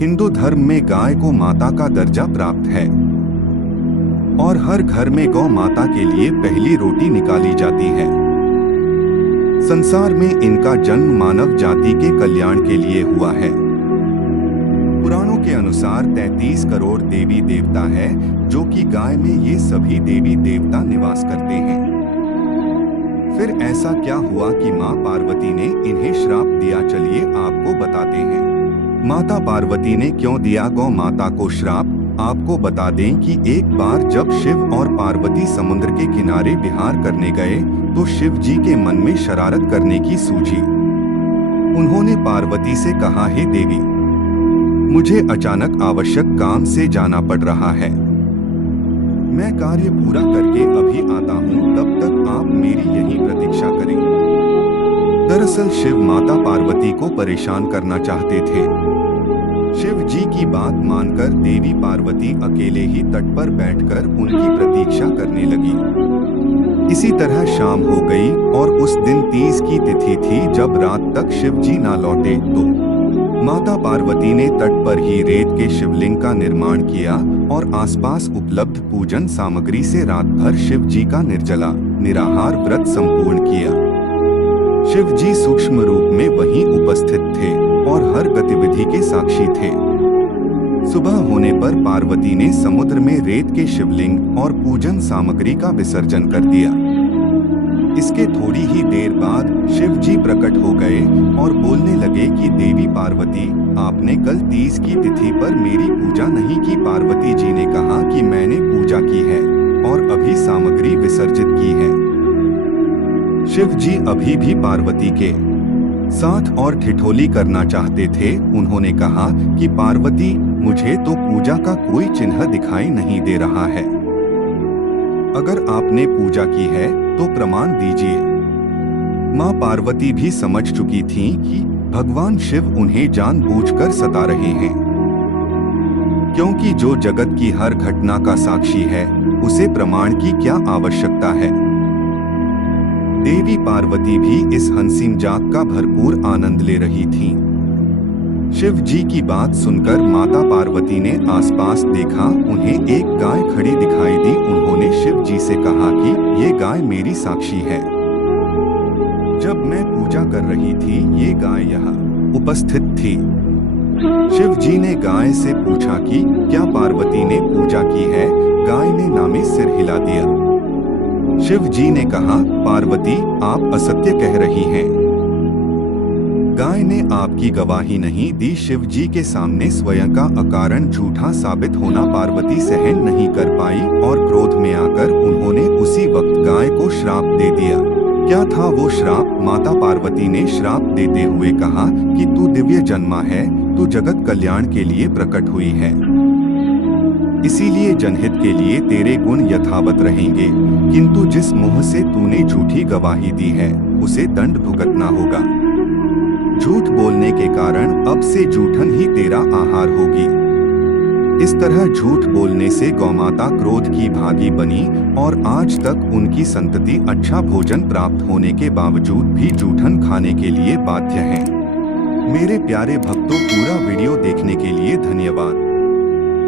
हिंदू धर्म में गाय को माता का दर्जा प्राप्त है और हर घर में गौ माता के लिए पहली रोटी निकाली जाती है। संसार में इनका जन्म मानव जाति के कल्याण के लिए हुआ है। पुराणों के अनुसार 33 करोड़ देवी देवता है, जो कि गाय में ये सभी देवी देवता निवास करते हैं। फिर ऐसा क्या हुआ कि माँ पार्वती ने इन्हें श्राप दिया, चलिए आपको बताते हैं। माता पार्वती ने क्यों दिया गौ माता को श्राप, आपको बता दें कि एक बार जब शिव और पार्वती समुद्र के किनारे विहार करने गए तो शिव जी के मन में शरारत करने की सूझी। उन्होंने पार्वती से कहा, हे देवी, मुझे अचानक आवश्यक काम से जाना पड़ रहा है। मैं कार्य पूरा करके अभी आता हूँ, तब तक आप मेरी यहीं प्रतीक्षा करें। दरअसल शिव माता पार्वती को परेशान करना चाहते थे। शिव जी की बात मानकर देवी पार्वती अकेले ही तट पर बैठकर उनकी प्रतीक्षा करने लगी। इसी तरह शाम हो गई और उस दिन 30 की तिथि थी। जब रात तक शिव जी ना लौटे तो माता पार्वती ने तट पर ही रेत के शिवलिंग का निर्माण किया और आसपास उपलब्ध पूजन सामग्री से रात भर शिव जी का निर्जला निराहार व्रत संपूर्ण किया। शिव जी सूक्ष्म रूप में वहीं उपस्थित थे और हर गतिविधि के साक्षी थे। सुबह होने पर पार्वती ने समुद्र में रेत के शिवलिंग और पूजन सामग्री का विसर्जन कर दिया। इसके थोड़ी ही देर बाद शिव जी प्रकट हो गए और बोलने लगे कि देवी पार्वती, आपने कल 30 की तिथि पर मेरी पूजा नहीं की। पार्वती जी ने कहा कि मैंने पूजा की है और अभी सामग्री विसर्जित की है। शिव जी अभी भी पार्वती के साथ और ठिठोली करना चाहते थे। उन्होंने कहा कि पार्वती, मुझे तो पूजा का कोई चिन्ह दिखाई नहीं दे रहा है। अगर आपने पूजा की है तो प्रमाण दीजिए। माँ पार्वती भी समझ चुकी थीं कि भगवान शिव उन्हें जानबूझकर सता रहे हैं, क्योंकि जो जगत की हर घटना का साक्षी है उसे प्रमाण की क्या आवश्यकता है। देवी पार्वती भी इस हंसी मजाक का भरपूर आनंद ले रही थीं। शिव जी की बात सुनकर माता पार्वती ने आसपास देखा, उन्हें एक गाय खड़ी दिखाई दी। उन्होंने शिव जी से कहा कि ये गाय मेरी साक्षी है। जब मैं पूजा कर रही थी ये गाय यहाँ उपस्थित थी। शिव जी ने गाय से पूछा कि क्या पार्वती ने पूजा की है। गाय ने नामे सिर हिला दिया। शिव जी ने कहा, पार्वती, आप असत्य कह रही हैं। गाय ने आपकी गवाही नहीं दी। शिव जी के सामने स्वयं का अकारण झूठा साबित होना पार्वती सहन नहीं कर पाई और क्रोध में आकर उन्होंने उसी वक्त गाय को श्राप दे दिया। क्या था वो श्राप? माता पार्वती ने श्राप देते हुए कहा कि तू दिव्य जन्मा है, तू जगत कल्याण के लिए प्रकट हुई है, इसीलिए जनहित के लिए तेरे गुण यथावत रहेंगे, किंतु जिस मुंह से तूने झूठी गवाही दी है उसे दंड भुगतना होगा। झूठ बोलने के कारण अब से जूठन ही तेरा आहार होगी। इस तरह झूठ बोलने से गौमाता क्रोध की भागी बनी और आज तक उनकी संतति अच्छा भोजन प्राप्त होने के बावजूद भी जूठन खाने के लिए बाध्य हैं। मेरे प्यारे भक्तों, पूरा वीडियो देखने के लिए धन्यवाद।